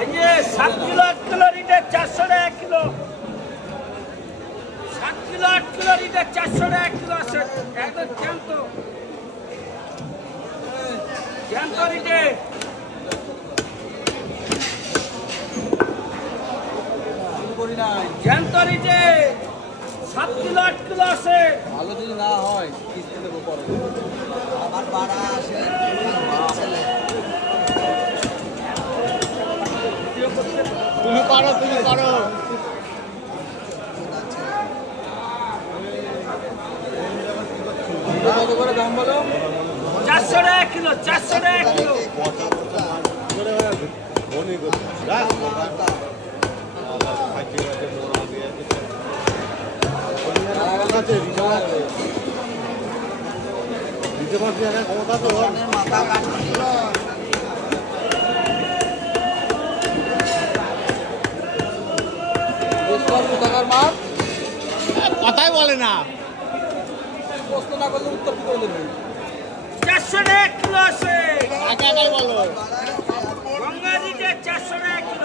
এই যে 7 kilo 8 kilo রিটে 400 টাকা কিলো। 7 কিলো 8 কিলো রিটে 400 টাকা কিলো আছে। একদম জ্যান্ত জ্যান্ত রিটে। জ্যান্ত রিটে 7 কিলো 8 কিলো আছে। ভালো যদি না হয় কিস্তি দেবো পরে। আবার বাড়া আসে তুমি পারো কত করে দাম বলো? 400 টাকা কিলো 400 টাকা কিলো। কথাই বলে না, প্রশ্ন না করলে উত্তর কি করে দেবে? 400 টাকা কিলো আছে। আগে বলো। গঙ্গা রিটে 400 টাকা কিলো।